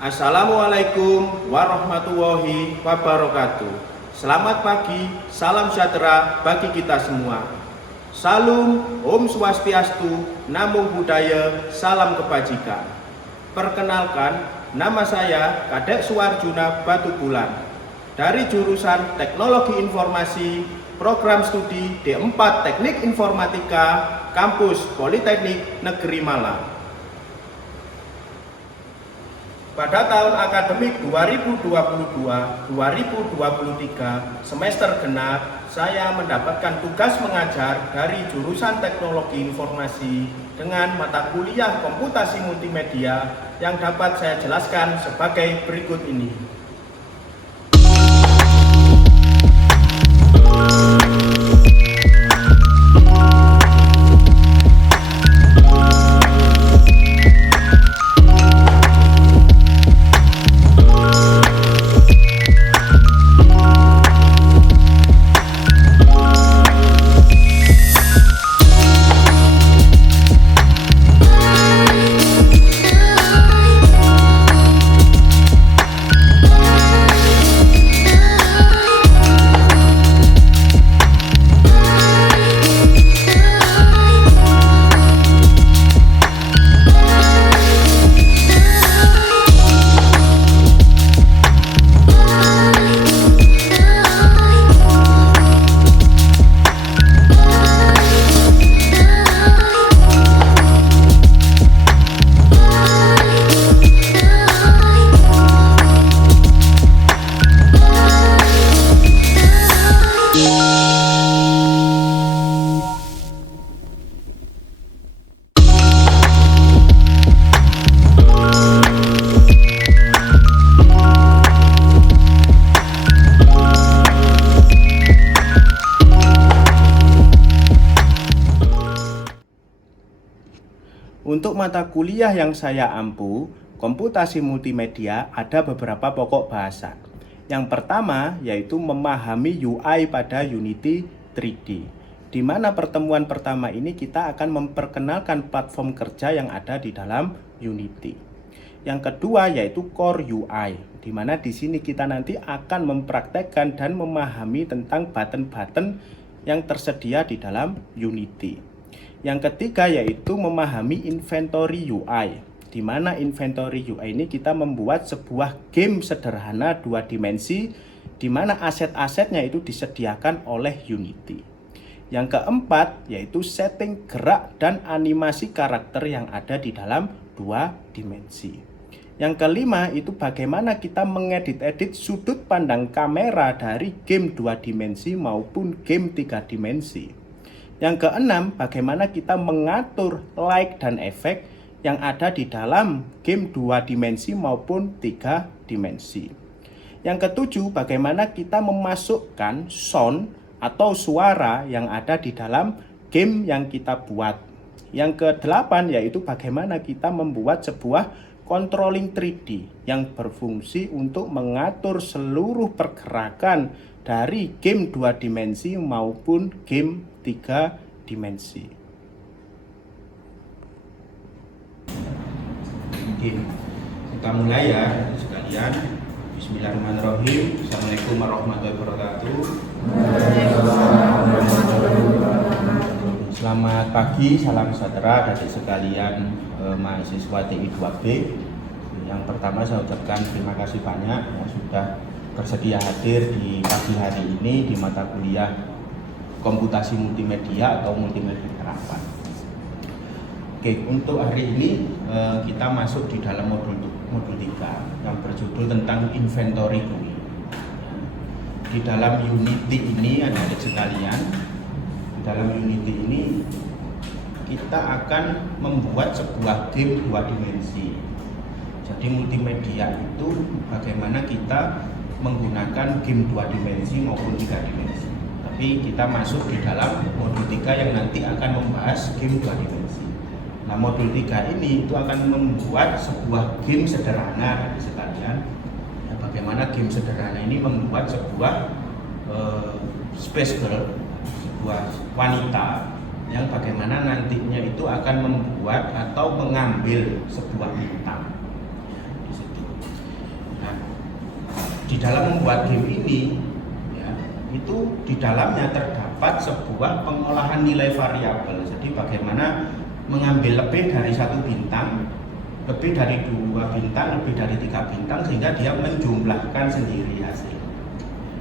Assalamualaikum warahmatullahi wabarakatuh. Selamat pagi, salam sejahtera bagi kita semua. Salam, Om Swastiastu, Namo Buddhaya, salam kebajikan. Perkenalkan, nama saya Kadek Suwarjuna Batu Bulan dari jurusan Teknologi Informasi, Program Studi D4 Teknik Informatika, Kampus Politeknik Negeri Malang. Pada tahun akademik 2022-2023 semester genap, saya mendapatkan tugas mengajar dari jurusan Teknologi Informasi dengan mata kuliah Komputasi Multimedia yang dapat saya jelaskan sebagai berikut ini. Untuk mata kuliah yang saya ampu, komputasi multimedia, ada beberapa pokok bahasa. Yang pertama yaitu memahami UI pada Unity 3D. Di mana pertemuan pertama ini kita akan memperkenalkan platform kerja yang ada di dalam Unity. Yang kedua yaitu Core UI, di mana di sini kita nanti akan mempraktekkan dan memahami tentang button-button yang tersedia di dalam Unity. Yang ketiga yaitu memahami inventory UI, di mana inventory UI ini kita membuat sebuah game sederhana 2 dimensi, di mana aset-asetnya itu disediakan oleh Unity. Yang keempat yaitu setting gerak dan animasi karakter yang ada di dalam 2 dimensi. Yang kelima itu bagaimana kita mengedit-edit sudut pandang kamera dari game 2 dimensi maupun game 3 dimensi. Yang keenam, bagaimana kita mengatur light dan efek yang ada di dalam game 2 dimensi maupun 3 dimensi. Yang ketujuh, bagaimana kita memasukkan sound atau suara yang ada di dalam game yang kita buat. Yang kedelapan, yaitu bagaimana kita membuat sebuah controlling 3D yang berfungsi untuk mengatur seluruh pergerakan dari game 2 dimensi maupun game 3 dimensi. Oke, kita mulai ya sekalian. Bismillahirrahmanirrahim. Assalamualaikum warahmatullahi wabarakatuh. Selamat pagi, salam sejahtera adik sekalian mahasiswa TI 2B. Yang pertama saya ucapkan terima kasih banyak yang sudah bersedia hadir di pagi hari ini di mata kuliah komputasi multimedia atau multimedia terapan. Oke, untuk hari ini kita masuk di dalam modul 3 yang berjudul tentang inventory GUI. Di dalam Unity ini adik sekalian, di dalam Unity ini kita akan membuat sebuah game 2 dimensi. Jadi multimedia itu bagaimana kita menggunakan game 2 dimensi maupun 3 dimensi. Tapi kita masuk di dalam modul 3 yang nanti akan membahas game 2 dimensi. Nah, modul 3 ini itu akan membuat sebuah game sederhana sekalian. Ya, bagaimana game sederhana ini membuat sebuah space girl, sebuah wanita yang bagaimana nantinya itu akan membuat atau mengambil sebuah bintang di situ. di dalam membuat game ini ya, itu di dalamnya terdapat sebuah pengolahan nilai variabel. Jadi bagaimana mengambil lebih dari 1 bintang, lebih dari 2 bintang, lebih dari 3 bintang, sehingga dia menjumlahkan sendiri hasil.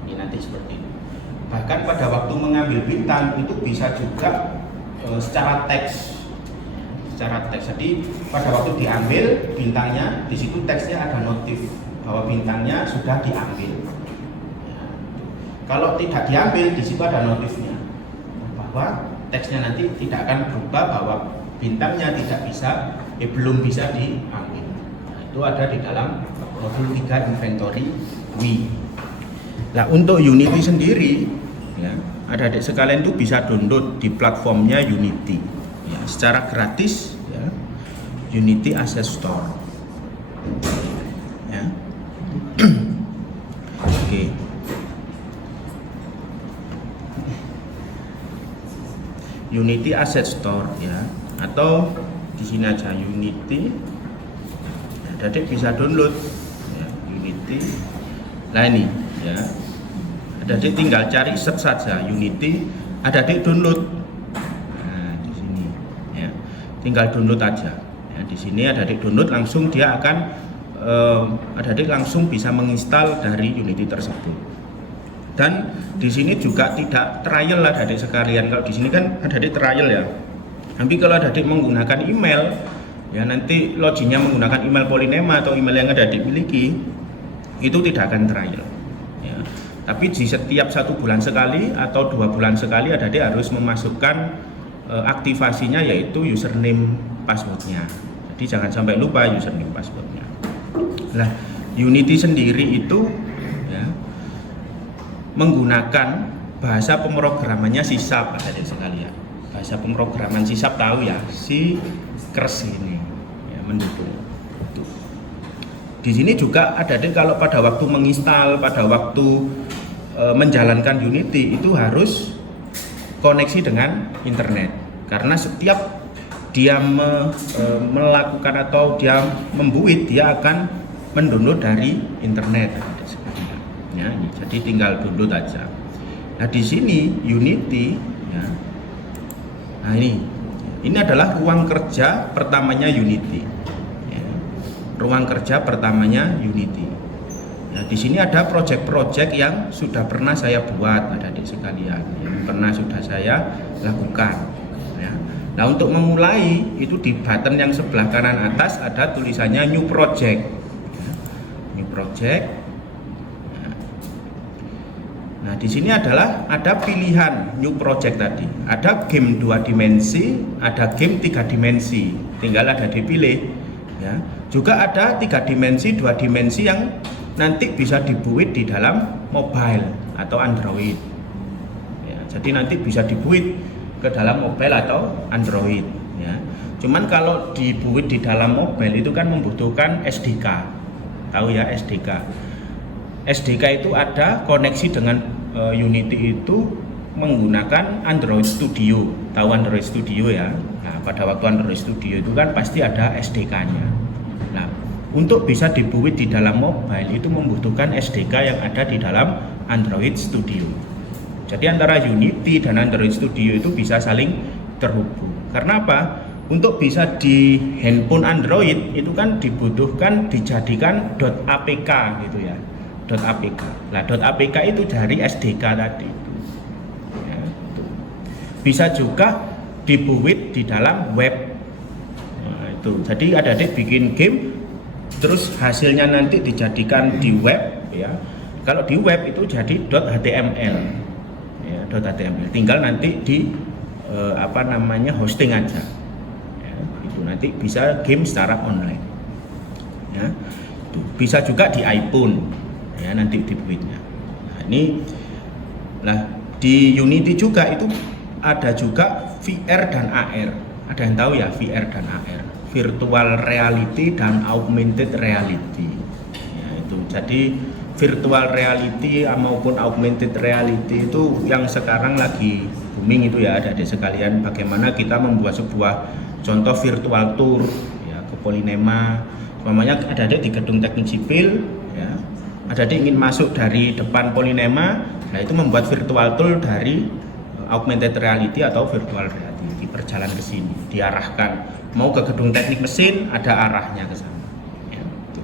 Ini nanti seperti ini. Bahkan pada waktu mengambil bintang itu bisa juga secara teks. Jadi pada waktu diambil bintangnya, di situ teksnya ada notif bahwa bintangnya sudah diambil. Ya. Kalau tidak diambil, di situ ada notifnya bahwa teksnya nanti tidak akan berubah bahwa bintangnya belum bisa diambil. Nah, itu ada di dalam modul 3 inventory Wii. Nah, untuk Unity sendiri ya, adik-adik sekalian itu bisa download di platformnya Unity ya, secara gratis ya, Unity Asset Store ya. Oke. Unity Asset Store ya, atau di sini aja Unity. Adik bisa download ya, Unity. Nah ini ya, adik tinggal cari search saja Unity, adik download. Nah di sini ya, tinggal download aja. Ya, di sini adik download langsung dia akan adik langsung bisa menginstal dari Unity tersebut. Dan di sini juga tidak trial lah adik sekalian. Kalau di sini kan adik trial ya. Tapi kalau adik menggunakan email ya, nanti loginnya menggunakan email Polinema atau email yang adik miliki, itu tidak akan trial ya. Tapi di setiap 1 bulan sekali atau 2 bulan sekali adik harus memasukkan aktivasinya, yaitu username passwordnya. Jadi jangan sampai lupa username passwordnya. Nah, Unity sendiri itu ya, menggunakan bahasa pemrogramannya C# adik sekalian. Bahasa pemrograman C# tahu ya, si Crush ini ya, mendukung. Tuh. Di sini juga adik kalau pada waktu menginstal, pada waktu menjalankan Unity itu harus koneksi dengan internet, karena setiap dia melakukan atau dia membuat, dia akan mendownload dari internet ya, jadi tinggal download aja. Nah di sini Unity ya, nah ini adalah ruang kerja pertamanya Unity ya, ruang kerja pertamanya Unity. Nah di sini ada project-project yang sudah pernah saya buat adik sekalian, yang pernah sudah saya lakukan ya. Nah untuk memulai itu di button yang sebelah kanan atas ada tulisannya New Project ya. New Project. Nah di sini adalah ada pilihan New Project tadi. Ada game 2 dimensi, ada game 3 dimensi. Tinggal ada dipilih ya. Juga ada 3 dimensi, 2 dimensi yang nanti bisa dibuat di dalam mobile atau Android ya, jadi nanti bisa dibuat ke dalam mobile atau Android ya. Cuman kalau dibuat di dalam mobile itu kan membutuhkan SDK, tahu ya SDK. SDK itu ada koneksi dengan Unity itu menggunakan Android Studio, tahu Android Studio ya. Nah pada waktu Android Studio itu kan pasti ada SDK-nya. Nah untuk bisa dibuat di dalam mobile itu membutuhkan SDK yang ada di dalam Android Studio. Jadi antara Unity dan Android Studio itu bisa saling terhubung. Karena apa? Untuk bisa di handphone Android itu kan dibutuhkan dijadikan .apk gitu ya. .apk. Nah, .apk itu dari SDK tadi itu. Ya, itu. Bisa juga dibuat di dalam web. Nah, itu. Jadi adik-adik bikin game terus hasilnya nanti dijadikan di web ya. Kalau di web itu jadi .html ya, .html tinggal nanti di hosting aja ya, itu nanti bisa game secara online ya. Itu. Bisa juga di iPhone ya, nanti dibuatnya. Nah, ini lah di Unity juga itu ada juga VR dan AR. Ada yang tahu ya VR dan AR? Virtual reality dan augmented reality ya, itu jadi virtual reality maupun augmented reality itu yang sekarang lagi booming itu ya adik-adik sekalian. Bagaimana kita membuat sebuah contoh virtual tour ya ke Polinema, namanya adik-adik di gedung teknik sipil ya, adik ingin masuk dari depan Polinema, nah itu membuat virtual tour dari augmented reality atau virtual reality, berjalan ke sini, diarahkan mau ke gedung teknik mesin, ada arahnya ke sana. Ya, gitu.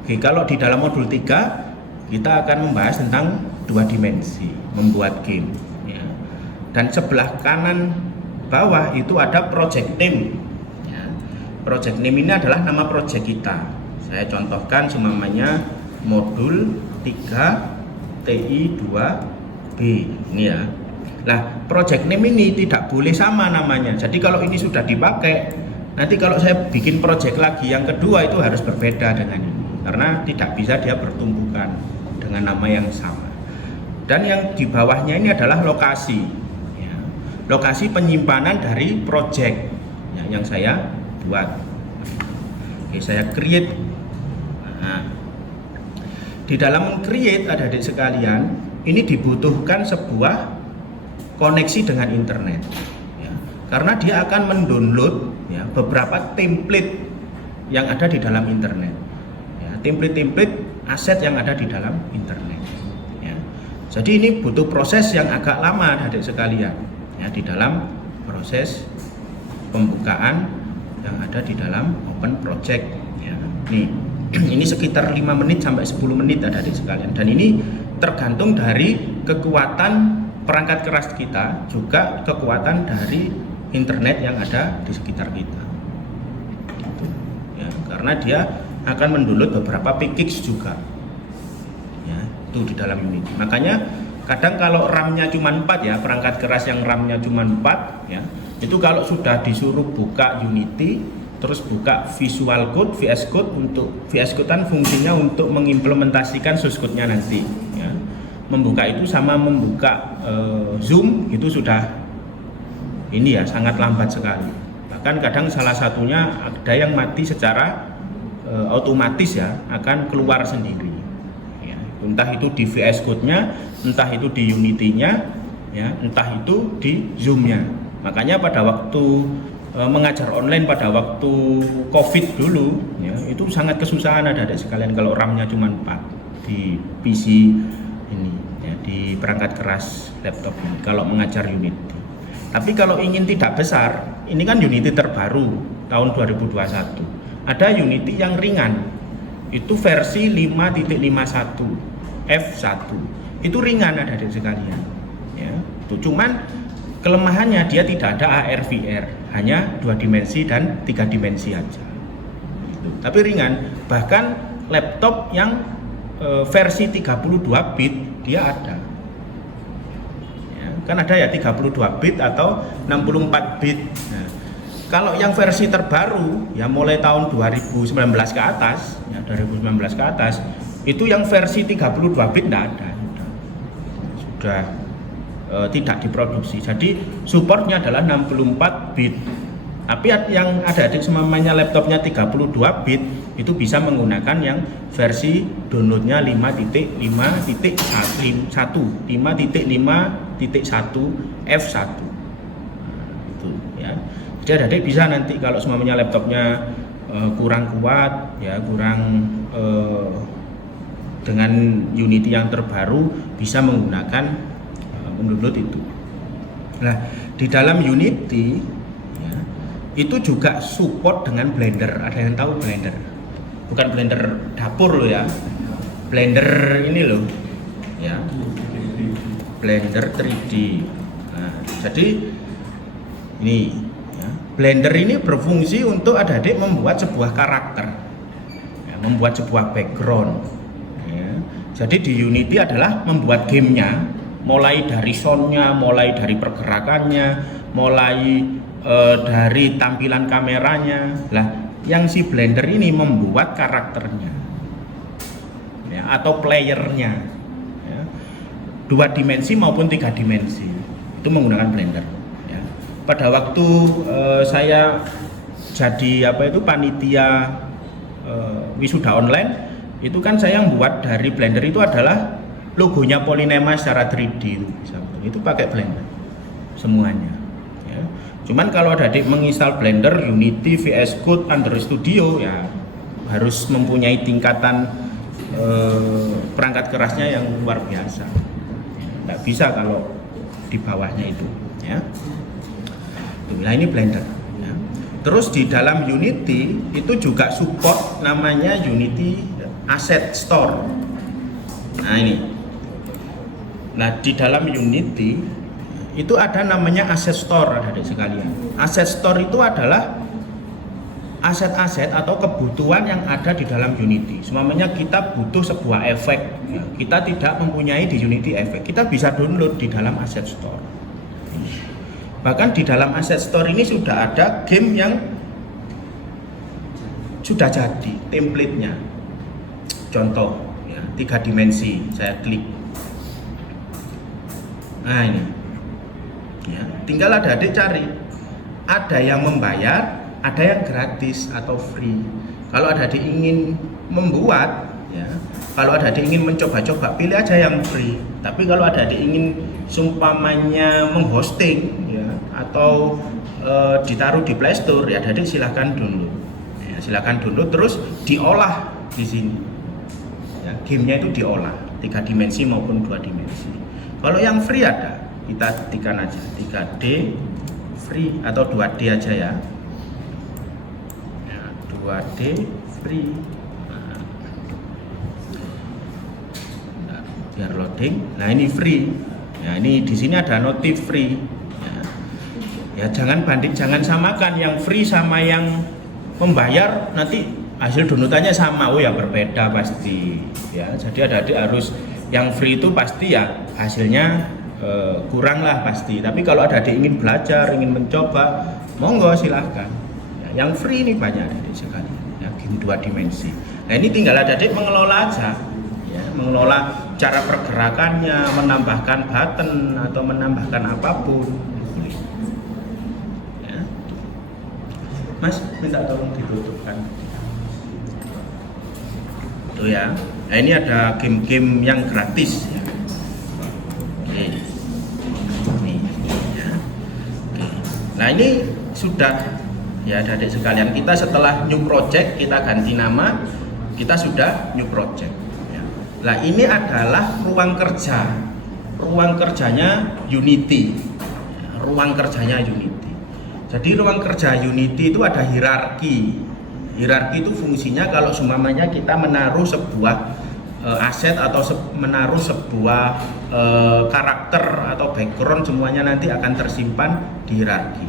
Oke, kalau di dalam modul 3 kita akan membahas tentang 2 dimensi, membuat game. Ya. Dan sebelah kanan bawah itu ada project name. Ya. Project name ini adalah nama project kita. Saya contohkan semuanya modul 3 TI 2B ini ya. Nah, project name ini tidak boleh sama namanya. Jadi kalau ini sudah dipakai, nanti kalau saya bikin project lagi yang kedua itu harus berbeda dengan ini, karena tidak bisa dia bertumbukan dengan nama yang sama. Dan yang di bawahnya ini adalah lokasi, ya. Lokasi penyimpanan dari project ya, yang saya buat. Oke, saya create. Nah, di dalam create, adik-adik sekalian, ini dibutuhkan sebuah koneksi dengan internet ya. Karena dia akan mendownload ya, beberapa template yang ada di dalam internet ya, template aset yang ada di dalam internet ya. Jadi ini butuh proses yang agak lama, adik sekalian ya, di dalam proses pembukaan yang ada di dalam open project ya. Nih, ini sekitar 5 menit sampai 10 menit, adik sekalian, dan ini tergantung dari kekuatan perangkat keras kita, juga kekuatan dari internet yang ada di sekitar kita gitu, ya, karena dia akan mendownload beberapa package juga ya, itu di dalam unit. Makanya kadang kalau RAM-nya cuma 4 ya, perangkat keras yang RAM-nya cuma 4 ya, itu kalau sudah disuruh buka Unity terus buka Visual Code, VS Code, untuk VS Code kan fungsinya untuk mengimplementasikan source code-nya nanti ya. Membuka itu sama membuka Zoom itu sudah ini ya, sangat lambat sekali. Bahkan kadang salah satunya ada yang mati secara otomatis ya, akan keluar sendiri ya. Entah itu di VS Code-nya, entah itu di Unity-nya ya, entah itu di Zoom-nya. Makanya pada waktu mengajar online pada waktu COVID dulu ya, itu sangat kesusahan adik-adik sekalian kalau RAM-nya cuma 4 di PC ini ya, di perangkat keras laptop ini kalau mengajar Unity. Tapi kalau ingin tidak besar, ini kan Unity terbaru tahun 2021. Ada Unity yang ringan, itu versi 5.51 F1. Itu ringan adik-adik sekalian ya. Itu cuman kelemahannya dia tidak ada AR/VR, hanya 2 dimensi dan 3 dimensi aja. Tapi ringan, bahkan laptop yang versi 32 bit dia ada ya, kan ada ya 32 bit atau 64 bit. Nah, kalau yang versi terbaru ya mulai tahun 2019 ke atas ya, 2019 ke atas itu yang versi 32 bit tidak ada, sudah tidak diproduksi. Jadi supportnya adalah 64 bit. Tapi yang ada semuanya laptopnya 32 bit itu bisa menggunakan yang versi downloadnya 5.5.1 F1 itu ya. Jadi adik bisa nanti kalau semuanya laptopnya kurang kuat ya, kurang dengan Unity yang terbaru bisa menggunakan mendownload itu. Nah, di dalam Unity ya, itu juga support dengan Blender. Ada yang tahu Blender? Bukan Blender dapur loh ya. Blender ini loh. Ya. Blender 3D. Nah, jadi ini ya, Blender ini berfungsi untuk adik-adik membuat sebuah karakter. Ya, membuat sebuah background. Ya. Jadi di Unity adalah membuat gamenya, mulai dari soundnya, mulai dari pergerakannya, mulai dari tampilan kameranya. Lah, yang si Blender ini membuat karakternya ya, atau playernya ya, 2 dimensi maupun 3 dimensi itu menggunakan Blender ya. Pada waktu saya jadi panitia wisuda online, itu kan saya yang buat dari Blender itu adalah logonya Polinema secara 3D itu pakai Blender semuanya ya. Cuman kalau adik menginstal Blender, Unity, VS Code, Android Studio ya harus mempunyai tingkatan perangkat kerasnya yang luar biasa. Nggak bisa kalau di bawahnya itu, ya. Nah ini Blender. Ya. Terus di dalam Unity itu juga support namanya Unity Asset Store. Nah ini. Nah di dalam Unity itu ada namanya Asset Store, adik sekalian. Asset Store itu adalah aset-aset atau kebutuhan yang ada di dalam Unity. Semuanya kita butuh sebuah efek. Ya, kita tidak mempunyai di Unity efek. Kita bisa download di dalam Asset Store. Bahkan di dalam Asset Store ini sudah ada game yang sudah jadi template-nya. Contoh, ya, 3 dimensi. Saya klik. Nah ini. Ya, tinggal adik cari. Ada yang membayar, ada yang gratis atau free. Kalau adik ingin membuat, ya, kalau adik ingin mencoba-coba, pilih aja yang free. Tapi kalau adik ingin sumpamanya menghosting, ya, atau ditaruh di Play Store, ya adik silahkan download. Ya, silahkan download terus diolah di sini. Ya, gamenya itu diolah 3 dimensi maupun 2 dimensi. Kalau yang free ada, kita ketikkan aja 3D free atau 2D aja ya. 2D free. Nah, biar loading. Nah ini free. Ya ini di sini ada notif free. Ya jangan jangan samakan yang free sama yang membayar, nanti hasil downloadannya sama. Oh ya berbeda pasti. Ya jadi adik-adik harus yang free itu pasti ya hasilnya kurang lah pasti. Tapi kalau adik-adik ingin belajar, ingin mencoba, monggo silahkan. Yang free ini banyak adik sekali, ya, game 2 dimensi. Nah ini tinggal adik mengelola aja, ya, mengelola cara pergerakannya, menambahkan button atau menambahkan apapun. Ya. Mas, minta tolong ditutupkan. Tuh ya. Nah ini ada game-game yang gratis. Ya. Oke. Ini, ya. Oke. Nah ini sudah. Ya adik sekalian, kita setelah new project kita ganti nama, kita sudah new project. Ya. Nah ini adalah ruang kerjanya Unity. Ya, ruang kerjanya Unity. Jadi ruang kerja Unity itu ada hierarki. Hierarki itu fungsinya kalau seumpamanya kita menaruh sebuah aset atau menaruh sebuah karakter atau background, semuanya nanti akan tersimpan di hierarki.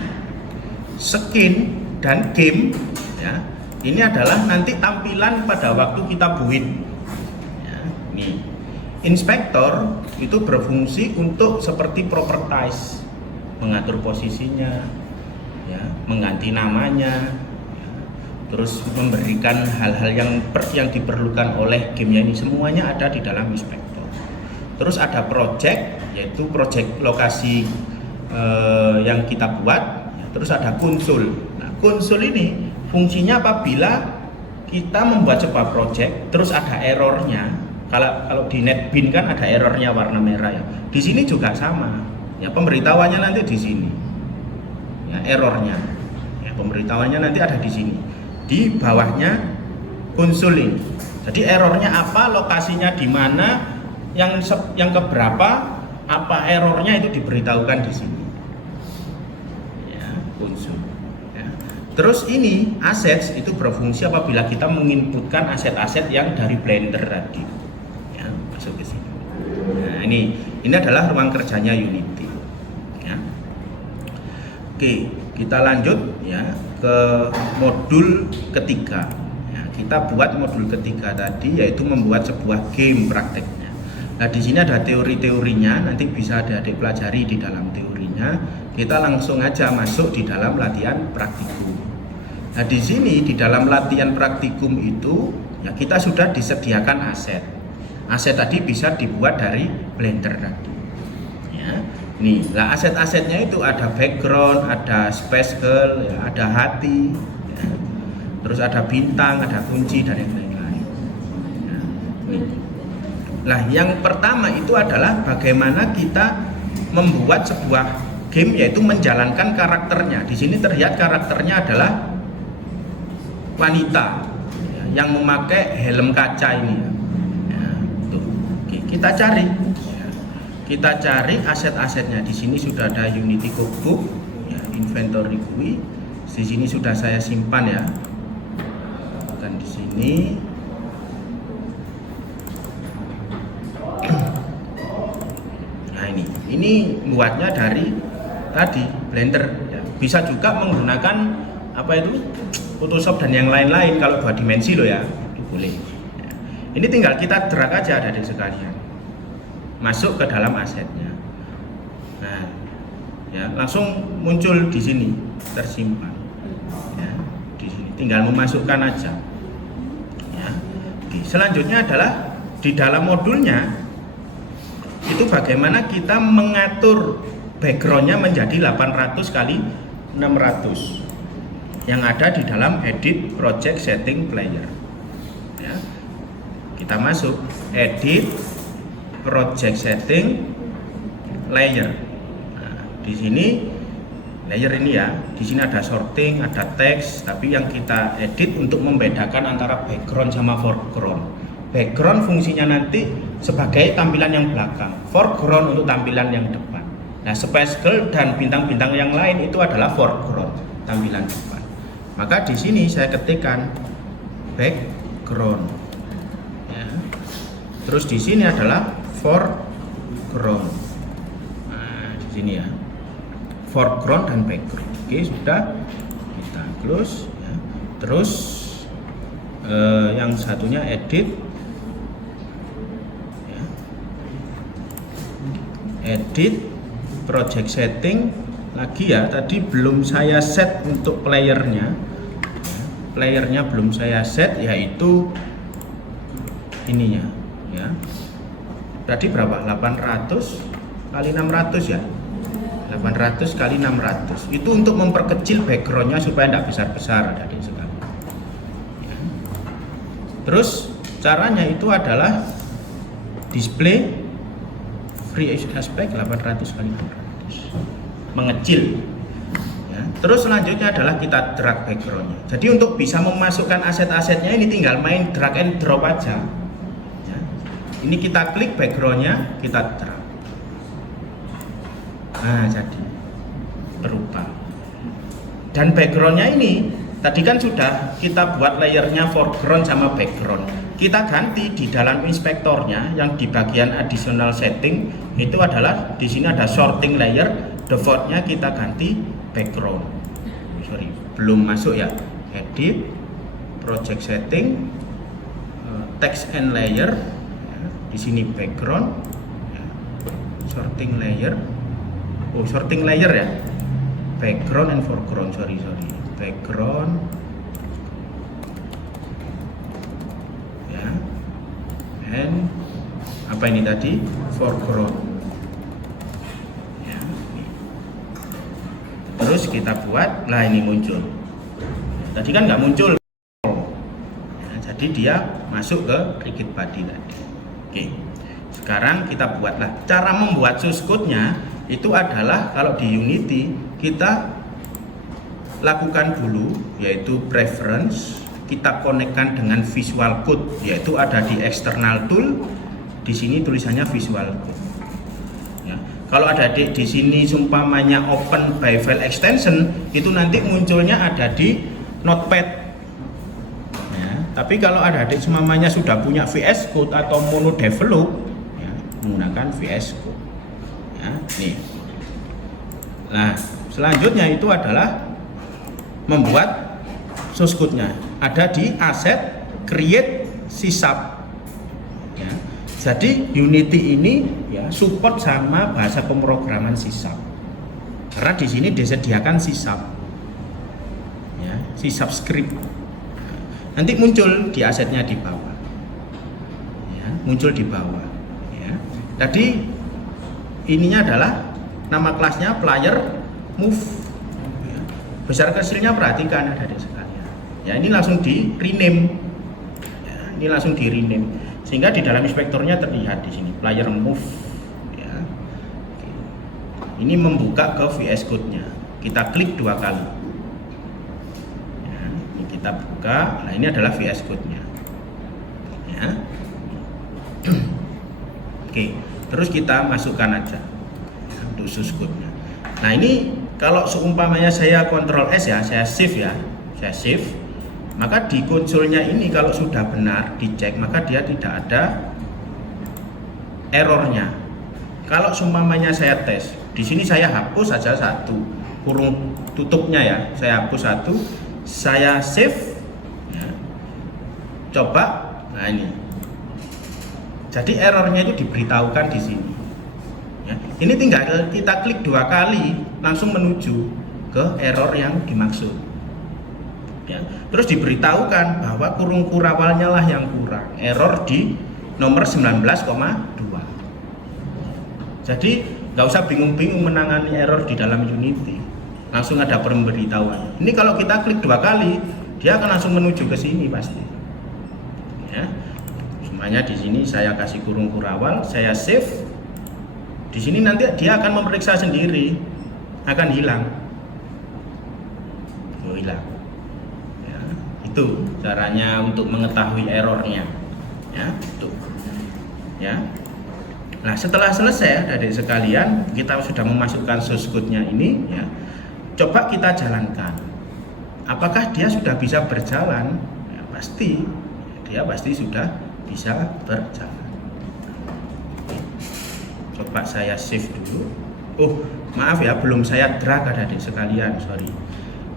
Skin dan game, ya, ini adalah nanti tampilan pada waktu kita build. Ya, nih, inspektor itu berfungsi untuk seperti properties, mengatur posisinya, ya, mengganti namanya, ya, terus memberikan hal-hal yang diperlukan oleh gamenya ini semuanya ada di dalam inspektor. Terus ada project, yaitu project lokasi yang kita buat, ya, terus ada konsul. Konsul ini fungsinya apabila kita membuat sebuah project terus ada errornya. Kalau di NetBeans kan ada errornya warna merah ya. Di sini juga sama. Ya pemberitahuannya nanti di sini. Ya errornya. Ya pemberitahuannya nanti ada di sini. Di bawahnya konsul ini. Jadi errornya apa, lokasinya di mana, yang keberapa, apa errornya itu diberitahukan di sini. Ya, konsul. Terus ini assets itu berfungsi apabila kita menginputkan aset-aset yang dari Blender tadi, ya, masuk ke sini. Nah ini adalah ruang kerjanya Unity. Ya. Oke, kita lanjut ya ke modul ketiga. Ya, kita buat modul ketiga tadi yaitu membuat sebuah game prakteknya. Nah di sini ada teori-teorinya, nanti bisa adik-adik pelajari di dalam teorinya. Kita langsung aja masuk di dalam latihan praktikum. Nah di sini di dalam latihan praktikum itu ya kita sudah disediakan aset. Aset tadi bisa dibuat dari Blender tadi. Ya. Nih, lah aset-asetnya itu ada background, ada space girl, ya, ada hati, ya. Terus ada bintang, ada kunci dan yang lain-lain. Ya. Nih. Lah yang pertama itu adalah bagaimana kita membuat sebuah game yaitu menjalankan karakternya. Di sini terlihat karakternya adalah wanita ya, yang memakai helm kaca ini. kita cari. Kita cari aset-asetnya. Di sini sudah ada Unity Cookbook, ya, inventory GUI. Di sini sudah saya simpan ya. Dan di sini nah ini buatnya dari tadi Blender ya. Bisa juga menggunakan apa itu Photoshop dan yang lain-lain kalau 2 dimensi loh ya, itu boleh ya. Ini tinggal kita drag aja adik sekalian masuk ke dalam asetnya. Nah ya, langsung muncul di sini tersimpan ya, di sini tinggal memasukkan aja ya. Oke, selanjutnya adalah di dalam modulnya itu bagaimana kita mengatur backgroundnya menjadi 800 kali 600 yang ada di dalam edit project setting player ya. Kita masuk edit project setting layer. Nah, di sini layer ini ya, di sini ada sorting, ada teks, tapi yang kita edit untuk membedakan antara background sama foreground. Background fungsinya nanti sebagai tampilan yang belakang, foreground untuk tampilan yang depan. Nah, space girl dan bintang-bintang yang lain itu adalah foreground, tampilan depan. Maka di sini saya ketikkan background. Ya. Terus di sini adalah foreground. Nah, di sini ya, foreground dan background. Oke, sudah kita close. Ya. Terus yang satunya edit, ya. Edit project setting lagi ya. Tadi belum saya set untuk playernya. Playernya belum saya set, yaitu ininya, ya. Tadi berapa? 800 kali 600 ya. 800 kali 600. Itu untuk memperkecil backgroundnya supaya tidak besar-besar adik sekali. Ya. Terus caranya itu adalah display free aspect 800 kali 600. Mengecil. Ya. Terus selanjutnya adalah kita drag backgroundnya. Jadi untuk bisa memasukkan aset-asetnya ini tinggal main drag and drop aja. Ini kita klik backgroundnya, kita drag. Nah, jadi berubah. Dan backgroundnya ini tadi kan sudah kita buat layernya foreground sama background. Kita ganti di dalam inspektornya yang di bagian additional setting itu adalah di sini ada sorting layer, defaultnya kita ganti background. Sorry, belum masuk ya. Edit, project setting, text and layer. Di sini background, ya. Sorting layer, sorting layer ya, background and foreground, sorry, background, ya, and apa ini tadi, foreground, ya. Terus kita buat, lah ini muncul, tadi kan nggak muncul, ya, jadi dia masuk ke rigid body tadi. Oke, sekarang kita buatlah. Cara membuat source code-nya itu adalah kalau di Unity kita lakukan dulu yaitu preference, kita konekkan dengan visual code yaitu ada di external tool. Di sini tulisannya visual code. Ya. Kalau ada di sini sumpamanya open by file extension itu nanti munculnya ada di notepad. Tapi kalau ada adik semuanya sudah punya VS Code atau mono develop, ya, menggunakan VS Code. Ya, nih. Nah, selanjutnya itu adalah membuat source code-nya. Ada di aset create sysub. Ya. Jadi Unity ini ya support sama bahasa pemrograman sysub. Karena di sini disediakan sysub. Ya, sysub script. Nanti muncul di asetnya di bawah, ya, muncul di bawah. Ya. Tadi ininya adalah nama kelasnya player move. Ya. Besar kecilnya perhatikan ada di sekalian. Ya, ini langsung di rename. Ya, ini langsung di rename sehingga di dalam inspektornya terlihat di sini player move. Ya. Ini membuka ke VS Code-nya. Kita klik 2 kali. Kita buka, nah ini adalah VS Code-nya ya. Oke, terus kita masukkan aja untuk source code-nya. Nah ini kalau seumpamanya saya Ctrl S ya, saya save, maka di konsolnya ini kalau sudah benar dicek, maka dia tidak ada errornya. Kalau seumpamanya saya tes, di sini saya hapus saja satu kurung tutupnya ya, saya hapus satu, saya save, ya. Coba, nah ini, jadi errornya itu diberitahukan di sini. Ya. Ini tinggal kita klik 2 kali langsung menuju ke error yang dimaksud. Ya. Terus diberitahukan bahwa kurung kurawalnya lah yang kurang, error di nomor 19,2. Jadi nggak usah bingung-bingung menangani error di dalam Unity, langsung ada pemberitahuan. Ini kalau kita klik 2 kali, dia akan langsung menuju ke sini pasti. Ya. Semuanya di sini saya kasih kurung kurawal, saya save. Di sini nanti dia akan memeriksa sendiri, akan hilang. Oh, hilang. Ya, itu caranya untuk mengetahui errornya. Ya, tuh. Ya. Nah, setelah selesai adik sekalian, kita sudah memasukkan source code-nya ini, ya. Coba kita jalankan. Apakah dia sudah bisa berjalan? Ya, pasti. Dia pasti sudah bisa berjalan. Coba saya save dulu. Oh, maaf ya, belum saya drag adik sekalian, sorry.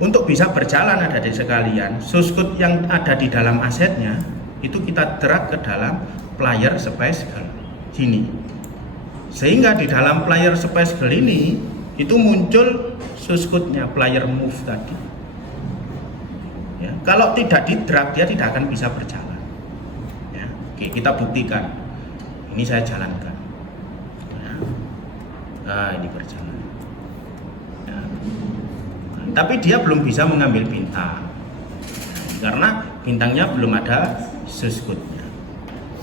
Untuk bisa berjalan adik sekalian, source code yang ada di dalam asetnya itu kita drag ke dalam player space sini. Sehingga di dalam player space ini itu muncul source code-nya player move tadi. Ya, kalau tidak di drag dia tidak akan bisa berjalan. Ya, oke, kita buktikan. Ini saya jalankan. Ya. Nah, ini berjalan. Ya. Nah, tapi dia belum bisa mengambil bintang. Ya, karena bintangnya belum ada source code-nya.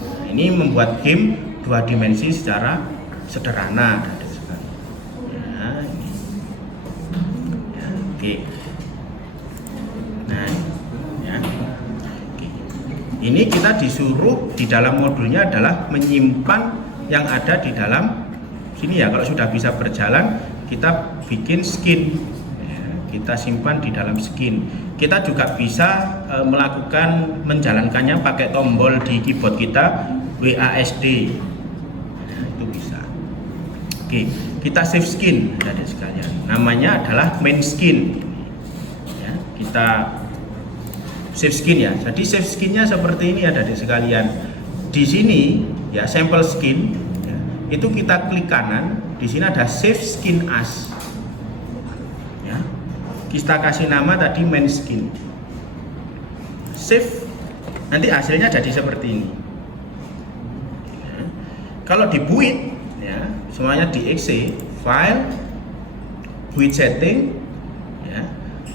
Nah, ini membuat game 2 dimensi secara sederhana. Ya, ini. Ya, oke. Nah, ya. Oke. Ini kita disuruh di dalam modulnya adalah menyimpan yang ada di dalam sini ya. Kalau sudah bisa berjalan, kita bikin skin. Ya, kita simpan di dalam skin. Kita juga bisa melakukan menjalankannya pakai tombol di keyboard kita, WASD. Nah, itu bisa. Oke, kita save skin adik sekalian. Namanya adalah main skin. Ya, kita save skin ya. Jadi save skinnya seperti ini adik sekalian. Di sini ya sampel skin. Ya, itu kita klik kanan. Di sini ada save skin as. Ya, kita kasih nama tadi main skin. Save. Nanti hasilnya jadi seperti ini. Ya, kalau di build ya, semuanya di exe file build setting ya.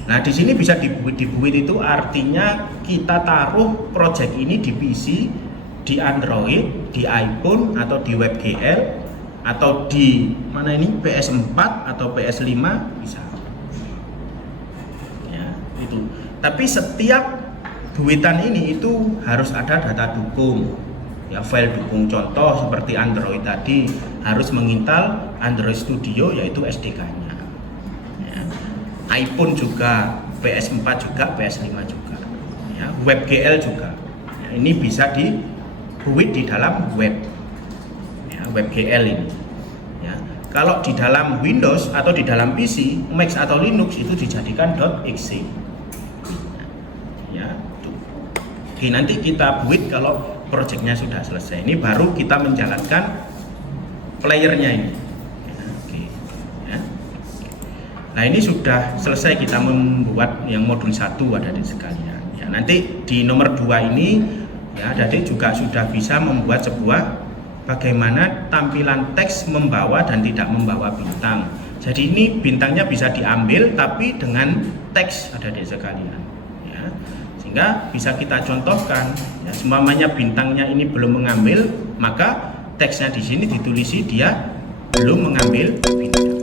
Nah di sini bisa di build itu artinya kita taruh project ini di PC, di Android, di iPhone atau di WebGL atau di mana ini PS4 atau PS5 bisa ya itu. Tapi setiap buitan ini itu harus ada data dukung. Ya, file dukung contoh seperti Android tadi harus menginstall Android Studio yaitu SDK-nya. Ya. iPhone juga, PS4 juga, PS5 juga. Ya, WebGL juga. Ya, ini bisa di-build di dalam web. Ya, WebGL ini. Ya. Kalau di dalam Windows atau di dalam PC, Mac atau Linux itu dijadikan .exe. Ya, tuh. Oke, nanti kita build kalau projectnya sudah selesai. Ini baru kita menjalankan playernya ini. Ya, oke. Ya. Nah ini sudah selesai kita membuat yang modul 1 adik sekalian. Ya, nanti di nomor 2 ini ya adik juga sudah bisa membuat sebuah bagaimana tampilan teks membawa dan tidak membawa bintang. Jadi ini bintangnya bisa diambil tapi dengan teks adik sekalian. Ya. Sehingga bisa kita contohkan ya, seumpamanya bintangnya ini belum mengambil, maka teksnya di sini ditulisi dia belum mengambil bintang.